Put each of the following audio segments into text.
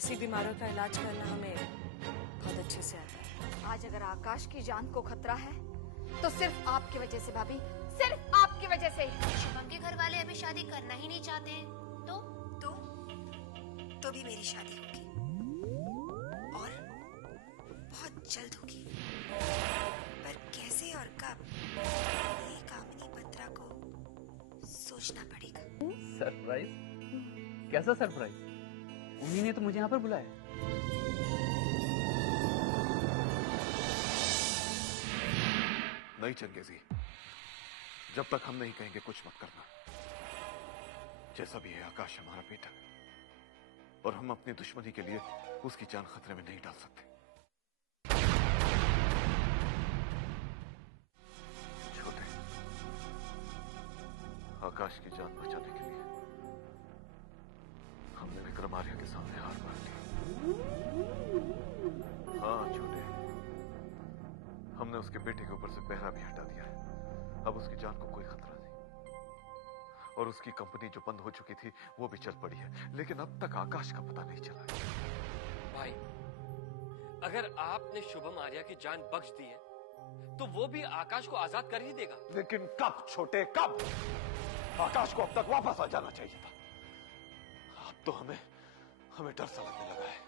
ऐसी बीमारियों का इलाज करना हमें बहुत अच्छे से आता है। आज अगर आकाश की जान को खतरा है तो सिर्फ आपकी वजह से भाभी, सिर्फ आपकी वजह से। शुभम के घर वाले अभी शादी करना ही नहीं चाहते हैं तो भी मेरी शादी होगी और बहुत जल्द होगी, पर कैसे और कब ये कामिनी बत्रा को सोचना पड़ेगा। सरप्राइज? कैसा सरप्राइज? उन्हीं ने तो मुझे यहाँ पर बुलाया। नहीं चंगेजी, जब तक हम नहीं कहेंगे कुछ मत करना। जैसा भी है आकाश हमारा बेटा और हम अपनी दुश्मनी के लिए उसकी जान खतरे में नहीं डाल सकते। छोटे, आकाश की जान बचाने के लिए हमने विक्रम आर्या के सामने हार मान ली। हाँ छोटे, हमने उसके बेटे के ऊपर से पहरा भी हटा दिया है। अब उसकी जान को कोई खतरा नहीं और उसकी कंपनी जो बंद हो चुकी थी वो भी चल पड़ी है, लेकिन अब तक आकाश का पता नहीं चला। भाई, अगर आपने शुभम आर्या की जान बख्श दी है तो वो भी आकाश को आजाद कर ही देगा। लेकिन कब छोटे, कब? आकाश को अब तक वापस आ जाना चाहिए था। अब तो हमें डर सा लगने लगा है,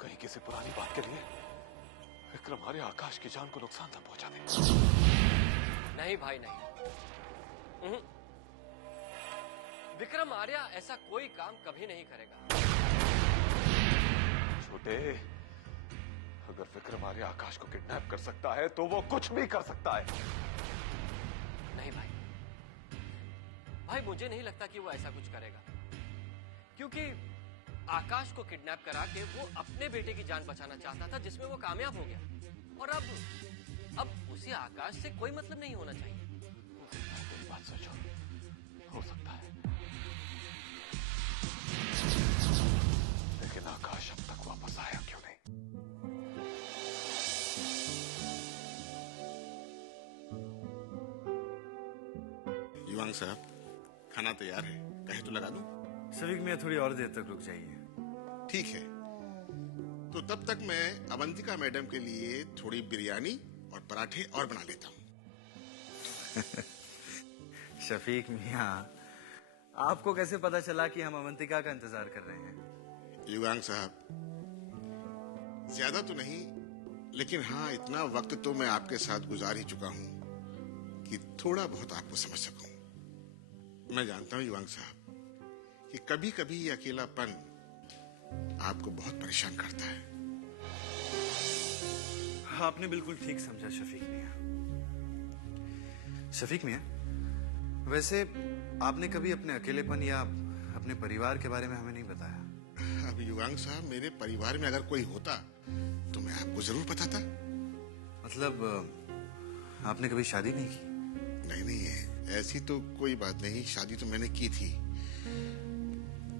कहीं किसी पुरानी बात के लिए विक्रम आर्या आकाश की जान को नुकसान न पहुंचा दे। नहीं भाई नहीं, विक्रम आर्या ऐसा कोई काम कभी नहीं करेगा। छोटे, अगर विक्रम आर्या आकाश को किडनैप कर सकता है तो वो कुछ भी कर सकता है। नहीं भाई मुझे नहीं लगता कि वो ऐसा कुछ करेगा, क्योंकि आकाश को किडनैप करा के वो अपने बेटे की जान बचाना चाहता था, जिसमें वो कामयाब हो गया। और अब उसे आकाश से कोई मतलब नहीं होना चाहिए। तेरी बात सोचो, हो सकता है, लेकिन आकाश अब तक वापस आया क्यों नहीं? युवांग साहब, खाना तैयार है, कहे तो लगा दूं? शफीक मियां थोड़ी और देर तक रुक जाइए। ठीक है, तो तब तक मैं अवंतिका मैडम के लिए थोड़ी बिरयानी और पराठे और बना लेता हूँ। शफीक मियां, आपको कैसे पता चला कि हम अवंतिका का इंतजार कर रहे हैं? युवांग साहब, ज्यादा तो नहीं, लेकिन हाँ इतना वक्त तो मैं आपके साथ गुजार ही चुका हूँ कि थोड़ा बहुत आपको समझ सकूं। मैं जानता हूँ युवांग साहब कि कभी कभी ये अकेलापन आपको बहुत परेशान करता है। आपने बिल्कुल ठीक समझा शफीक मियां। शफीक मियां, वैसे आपने कभी अपने अकेलेपन या अपने परिवार के बारे में हमें नहीं बताया। अब युवांग साहब, मेरे परिवार में अगर कोई होता तो मैं आपको जरूर बताता। मतलब आपने कभी शादी नहीं की? नहीं, ऐसी तो कोई बात नहीं, शादी तो मैंने की थी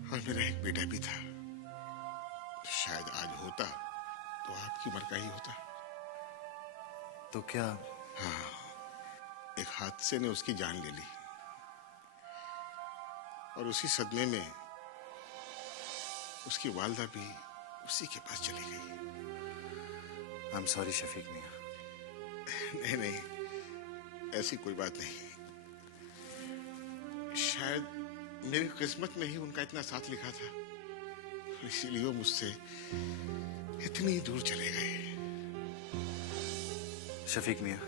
और मेरा एक बेटा भी था। शायद आज होता तो आपकी उम्र का ही होता। तो क्या? हाँ, एक हादसे ने उसकी जान ले ली और उसी सदमे में उसकी वालदा भी उसी के पास चली गई। आई एम सॉरी शफीक मियां। नहीं, ऐसी कोई बात नहीं। शायद मेरी किस्मत में ही उनका इतना साथ लिखा था, इसीलिए वो मुझसे इतनी दूर चले गए। शफीक मियां,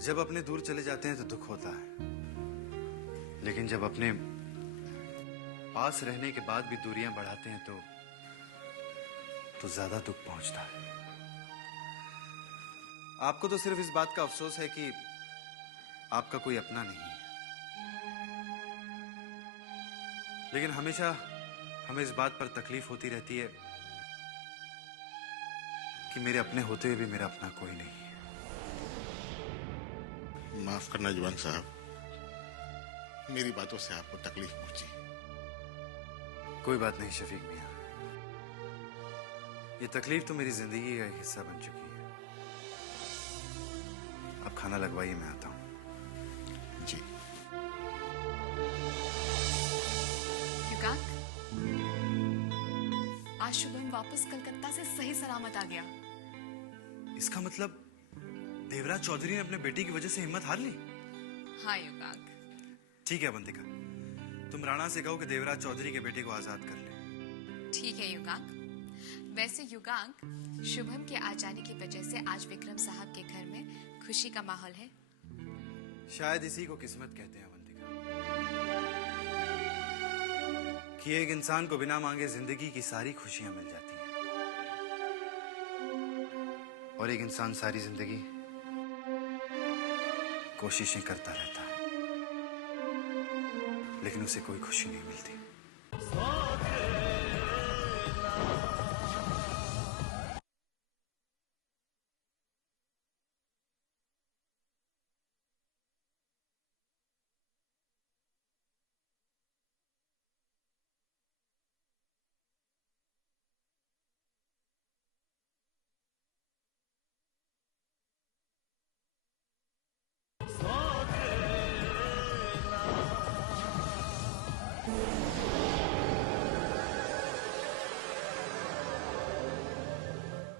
जब अपने दूर चले जाते हैं तो दुख होता है, लेकिन जब अपने पास रहने के बाद भी दूरियां बढ़ाते हैं तो ज्यादा दुख पहुंचता है। आपको तो सिर्फ इस बात का अफसोस है कि आपका कोई अपना नहीं है, लेकिन हमेशा हमें इस बात पर तकलीफ होती रहती है कि मेरे अपने होते हुए भी मेरा अपना कोई नहीं है। माफ करना जुबान साहब, मेरी बातों से आपको तकलीफ पहुंची। कोई बात नहीं शफीक मियां, ये तकलीफ तो मेरी जिंदगी का एक हिस्सा बन चुकी है। अब खाना लगवाइए, मैं आता हूं। जी। युगांक, वापस कलकत्ता से सही सलामत आ गया। इसका मतलब देवराज चौधरी ने अपने बेटे की वजह से हिम्मत हार ली? हाँ युगांक। ठीक है अवंतिका, तुम राणा से कहो कि देवराज चौधरी के बेटे को आजाद कर ले। ठीक है युगांक। वैसे युगांक, शुभम के आ जाने की वजह से आज विक्रम साहब के घर में खुशी का माहौल है। शायद इसी को किस्मत कहते हैं अवंतिका, कि एक इंसान को बिना मांगे जिंदगी की सारी खुशियां मिल जाती हैं, और एक इंसान सारी जिंदगी कोशिशें करता रहता है, लेकिन उसे कोई खुशी नहीं मिलती।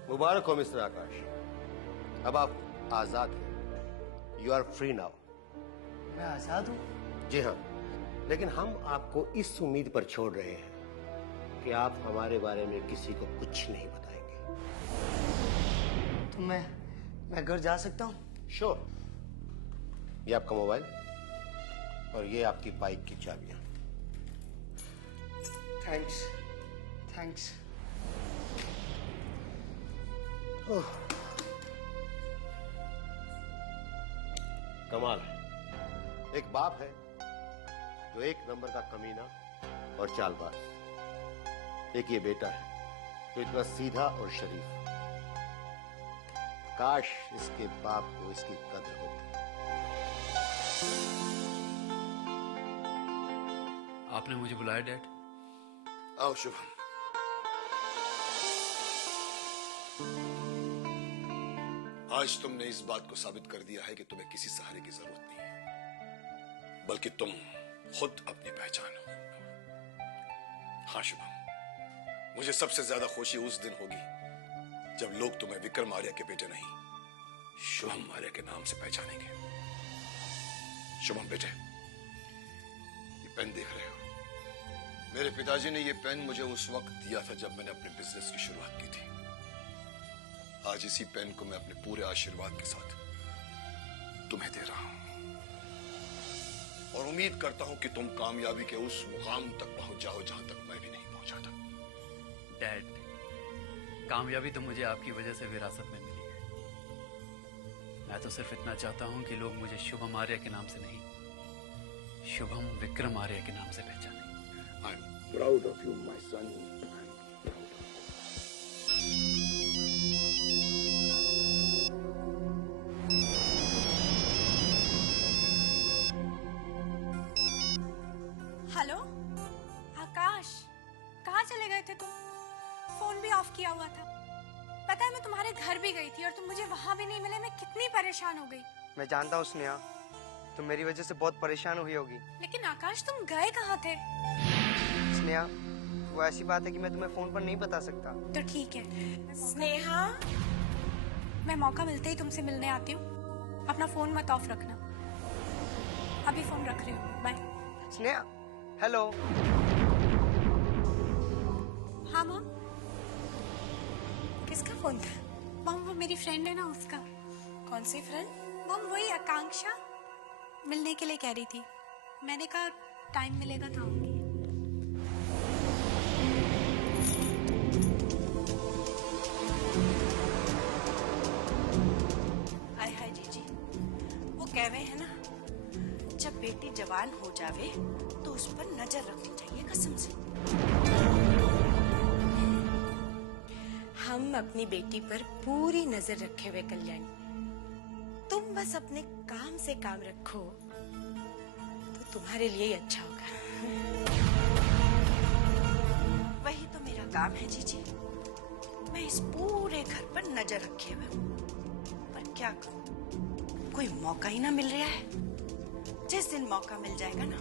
मुबारक हो मिस्टर आकाश, अब आप आजाद हैं। You are free now. मैं आजाद हूँ? जी हाँ, लेकिन हम आपको इस उम्मीद पर छोड़ रहे हैं कि आप हमारे बारे में किसी को कुछ नहीं बताएंगे। तो मैं घर जा सकता हूँ? श्योर। ये आपका मोबाइल और ये आपकी बाइक की चाबियां। थैंक्स। थैंक्स। कमाल है, एक बाप है जो एक नंबर का कमीना और चालबाज, एक ये बेटा है जो इतना सीधा और शरीफ। काश इसके बाप को इसकी कदर होती। आपने मुझे बुलाया डैड? आओ शुभम। आज तुमने इस बात को साबित कर दिया है कि तुम्हें किसी सहारे की जरूरत नहीं है, बल्कि तुम खुद अपनी पहचान हो। हाँ शुभम, मुझे सबसे ज्यादा खुशी उस दिन होगी जब लोग तुम्हें विक्रम आर्य के बेटे नहीं, शुभम आर्य के नाम से पहचानेंगे। शुभम बेटे, ये पेन देख रहे हो? मेरे पिताजी ने ये पेन मुझे उस वक्त दिया था जब मैंने अपने बिजनेस की शुरुआत की थी। आज इसी पेन को मैं अपने पूरे आशीर्वाद के साथ तुम्हें दे रहा हूं, और उम्मीद करता हूं कि तुम कामयाबी के उस मुकाम तक पहुंच जाओ जहां तक मैं भी नहीं पहुंचा था। डैड, कामयाबी तो मुझे आपकी वजह से विरासत में मिली है। मैं तो सिर्फ इतना चाहता हूं कि लोग मुझे शुभम आर्य के नाम से नहीं, शुभम विक्रम आर्य के नाम से पहचानें। I am proud of you my son. Hello Akash, कहाँ चले गए थे तुम? फोन भी ऑफ किया हुआ था। पता है मैं तुम्हारे घर भी गई थी और तुम मुझे वहां भी नहीं मिले। मैं कितनी परेशान हो गई। मैं जानता हूँ स्नेहा, तुम मेरी वजह से बहुत परेशान हुई होगी। लेकिन आकाश तुम गए कहाँ थे? स्नेहा, वो ऐसी बात है कि मैं तुम्हें फोन पर नहीं बता सकता। तो ठीक है स्नेहा, मैं मौका मिलते ही तुमसे मिलने आती हूँ। अपना फोन मत ऑफ रखना। अभी फोन रख रही हूँ, बाय। स्नेहा, हेलो। हाँ मॉम। किसका फोन था? मॉम वो मेरी फ्रेंड है ना, उसका। कौन सी फ्रेंड? मॉम वही आकांक्षा, मिलने के लिए कह रही थी। मैंने कहा टाइम मिलेगा तो आऊंगी। हाय हाय जीजी, वो कहवे है ना, जब बेटी जवान हो जावे तो उस पर नजर रखनी चाहिए कसम से। हम अपनी बेटी पर पूरी नजर रखे हुए कल्याणी, तुम बस अपने काम से काम रखो तो तुम्हारे लिए ही अच्छा होगा। वही तो मेरा काम है जीजी। मैं इस पूरे घर पर नजर रखे हुए हूँ, पर क्या करूं, कोई मौका ही ना मिल रहा है। जिस दिन मौका मिल जाएगा ना,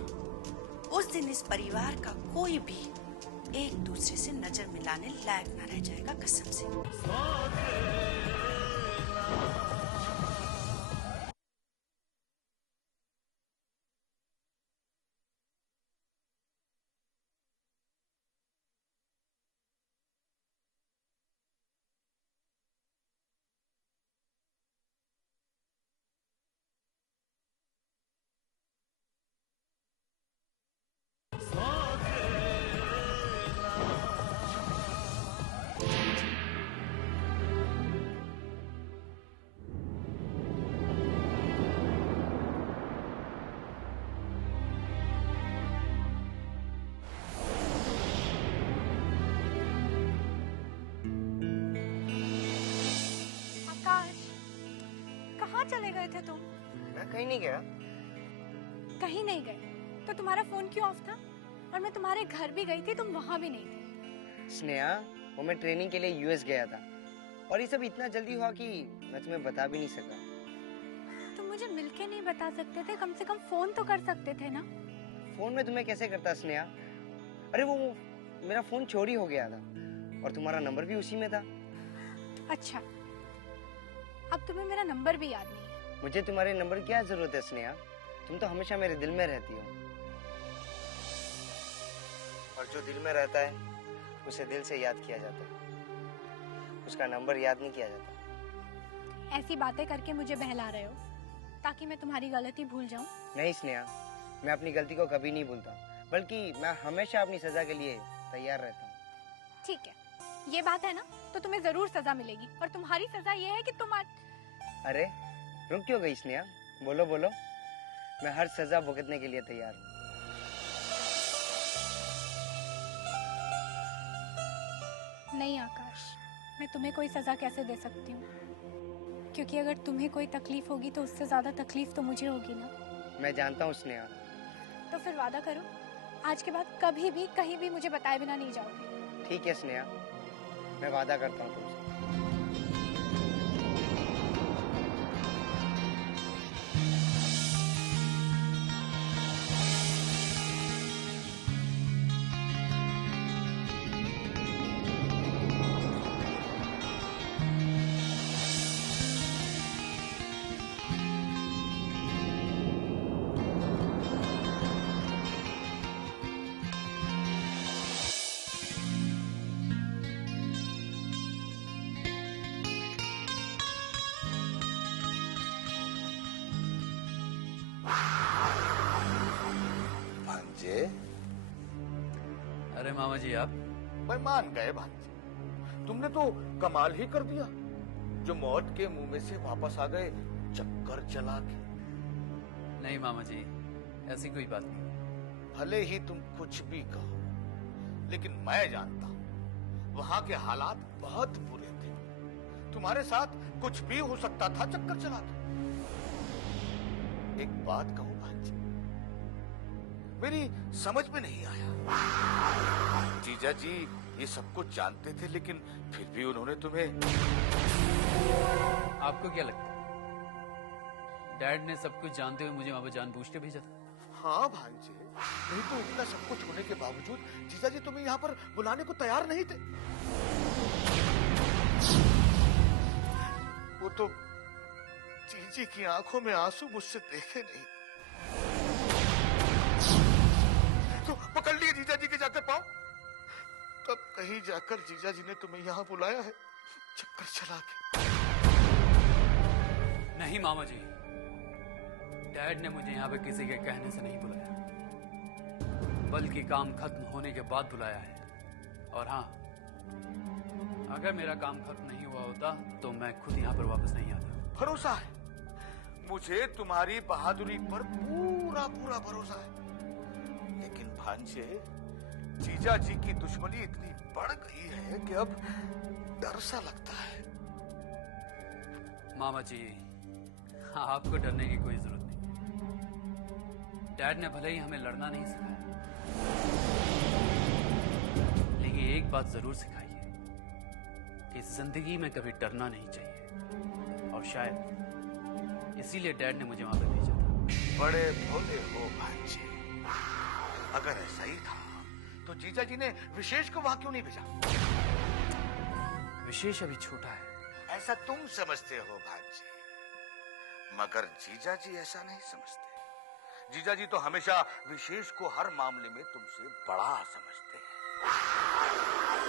उस दिन इस परिवार का कोई भी एक दूसरे से नजर मिलाने लायक ना रह जाएगा, कसम से। कहाँ चले गए थे तुम? मैं कहीं नहीं गया। कहीं नहीं गए तो तुम्हारा फोन क्यों ऑफ था? और मैं तुम्हारे घर भी गई थी, तुम वहाँ भी नहीं थे। स्नेहा, वो मैं ट्रेनिंग के लिए यूएस गया था और ये सब इतना जल्दी हुआ कि मैं तुम्हें बता भी नहीं सका। तुम मुझे मिलके नहीं बता सकते थे? कम से कम फोन तो कर सकते थे ना। फोन में तुम्हें कैसे करता स्नेहा? अरे वो मेरा फोन चोरी हो गया था और तुम्हारा नंबर भी उसी में था। अच्छा, अब तुम्हें मेरा नंबर भी याद नहीं है? मुझे तुम्हारे नंबर की क्या जरूरत है स्नेहा? तुम तो हमेशा मेरे दिल में रहती हो और जो दिल में रहता है उसे दिल से याद किया जाता है, उसका नंबर याद नहीं किया जाता। ऐसी बातें करके मुझे बहला रहे हो ताकि मैं तुम्हारी गलती भूल जाऊं? नहीं स्नेहा, मैं अपनी गलती को कभी नहीं भूलता, बल्कि मैं हमेशा अपनी सजा के लिए तैयार रहता हूँ। ठीक है, ये बात है ना, तो तुम्हें जरूर सजा मिलेगी और तुम्हारी सजा ये है कि तुम अरे रुक क्यों गई स्नेहा? बोलो बोलो, मैं हर सजा भुगतने के लिए तैयार हूँ। नहीं आकाश, मैं तुम्हें कोई सजा कैसे दे सकती हूँ? क्योंकि अगर तुम्हें कोई तकलीफ होगी तो उससे ज्यादा तकलीफ तो मुझे होगी ना। मैं जानता हूँ स्नेहा। तो फिर वादा करो, आज के बाद कभी भी कहीं भी मुझे बताए बिना नहीं जाओगे। ठीक है स्नेहा, मैं वादा करता हूँ तुमसे। अरे मामा जी, आप? मैं मान गए भांजे, तुमने तो कमाल ही कर दिया। जो मौत के मुंह में से वापस आ गए चक्कर चला के। नहीं मामा जी, ऐसी कोई बात नहीं। भले ही तुम कुछ भी कहो, लेकिन मैं जानता हूँ वहां के हालात बहुत बुरे थे। तुम्हारे साथ कुछ भी हो सकता था चक्कर चला के। एक बात कहूं भांजे, मेरी समझ में नहीं आया। जीजा जी ये सब कुछ जानते थे, लेकिन फिर भी उन्होंने तुम्हें। आपको क्या लगता है डैड ने सब कुछ जानते हुए मुझे वहां पर जानबूझ के भेजा था? हाँ भांजे, नहीं तो इतना सब कुछ होने के बावजूद जीजा जी तुम्हें यहाँ पर बुलाने को तैयार नहीं थे। वो तो जीजी की आंखों में आंसू मुझसे देखे नहीं। तो पकड़ लिए जीजा जी के जाकर पाओ, तब कहीं जाकर जीजा जी ने तुम्हें यहाँ बुलाया है चक्कर चला के। नहीं मामा जी, डैड ने मुझे यहाँ पे किसी के कहने से नहीं बुलाया, बल्कि काम खत्म होने के बाद बुलाया है। और हाँ, अगर मेरा काम खत्म नहीं हुआ होता तो मैं खुद यहाँ पर वापस नहीं आता। भरोसा है मुझे, तुम्हारी बहादुरी पर पूरा पूरा भरोसा है। लेकिन भांजे, जीजा जी की दुश्मनी इतनी बढ़ गई है कि अब डर सा लगता है। मामा जी, आपको डरने की कोई जरूरत नहीं। डैड ने भले ही हमें लड़ना नहीं सिखाया, लेकिन एक बात जरूर सिखाई है कि जिंदगी में कभी डरना नहीं चाहिए। और शायद इसीलिए डैड ने मुझे वहां पर भेजा था। बड़े भोले हो भांजे। अगर ऐसा ही था तो जीजा जी ने विशेष को वहां क्यों नहीं भेजा? विशेष अभी छोटा है। ऐसा तुम समझते हो भांजे, मगर जीजा जी ऐसा नहीं समझते। जीजा जी तो हमेशा विशेष को हर मामले में तुमसे बड़ा समझते हैं।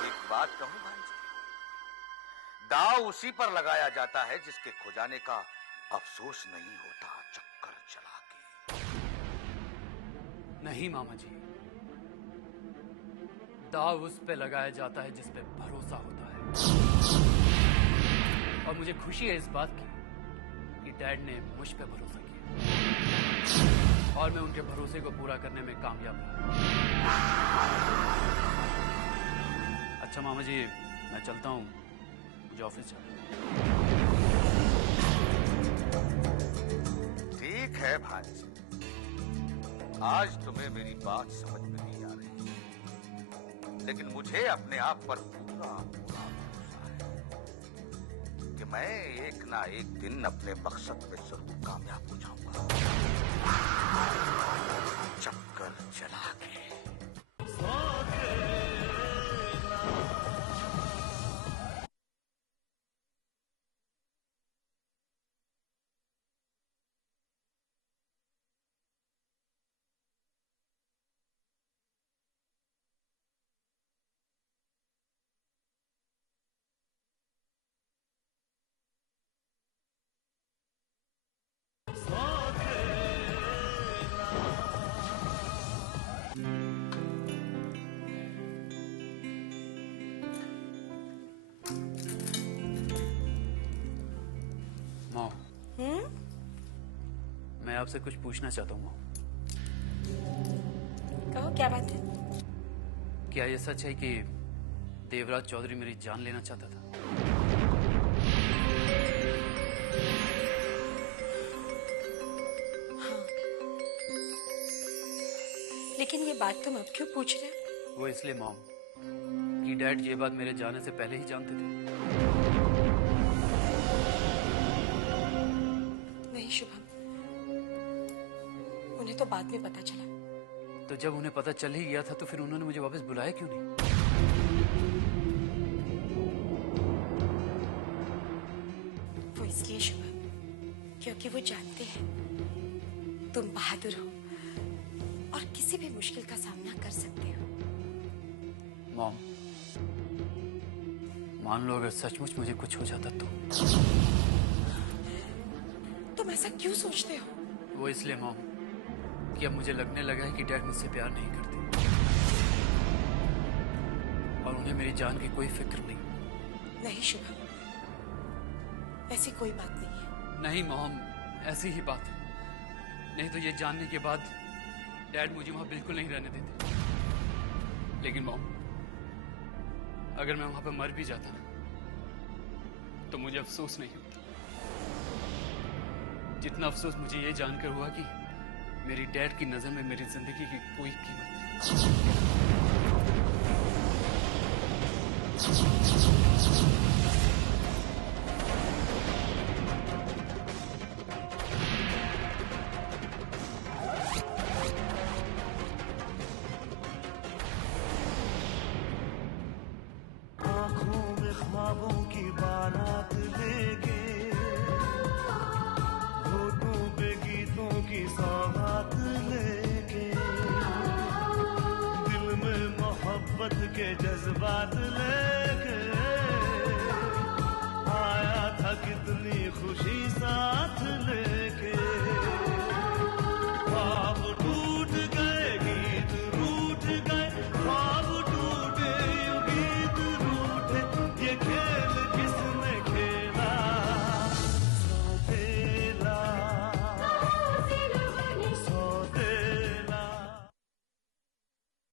एक बात कहूं भांजे, दाव उसी पर लगाया जाता है जिसके खो जाने का अफसोस नहीं होता चक्कर चला के। नहीं मामा जी, दाव उस पे लगाया जाता है जिस पे भरोसा होता है। और मुझे खुशी है इस बात की कि डैड ने मुझ पे भरोसा किया और मैं उनके भरोसे को पूरा करने में कामयाब रहा। अच्छा मामा जी, मैं चलता हूं, मुझे ऑफिस जाना है। ठीक है भांजे, आज तुम्हें मेरी बात समझ में नहीं आ रही, लेकिन मुझे अपने आप पर पूरा भरोसा है कि मैं एक ना एक दिन अपने मकसद में जरूर कामयाब हो जाऊंगा। चक्कर चला के। मैं आपसे कुछ पूछना चाहता हूँ। कहो, क्या बात है? क्या ये सच है कि देवराज चौधरी मेरी जान लेना चाहता था? हाँ। लेकिन ये बात तुम अब क्यों पूछ रहे हो? वो इसलिए मॉम कि डैड ये बात मेरे जाने से पहले ही जानते थे। नहीं शुभम, उन्हें तो बाद में पता चला। तो जब उन्हें पता चल ही गया था तो फिर उन्होंने मुझे वापस बुलाया क्यों नहीं? वो इसलिए शुभम, क्योंकि वो जानते हैं तुम बहादुर हो और किसी भी मुश्किल का सामना कर सकते हो। मॉम, मान लो अगर सचमुच मुझे कुछ हो जाता तो? तुम ऐसा क्यों सोचते हो? वो इसलिए मॉम कि अब मुझे लगने लगा है कि डैड मुझसे प्यार नहीं करते और उन्हें मेरी जान की कोई फिक्र नहीं। नहीं शुभम, ऐसी कोई बात नहीं है। नहीं मॉम, ऐसी ही बात है। नहीं तो ये जानने के बाद डैड मुझे वहां बिल्कुल नहीं रहने देते। लेकिन मॉम, अगर मैं वहां पर मर भी जाता ना तो मुझे अफसोस नहीं होता। जितना अफसोस मुझे ये जानकर हुआ कि मेरी डैड की नजर में मेरी जिंदगी की कोई कीमत नहीं। आँखों में ख्वाबों की बारात लेके, होठों पे गीतों की सौगात लेके, दिल में मोहब्बत के जज्बात ले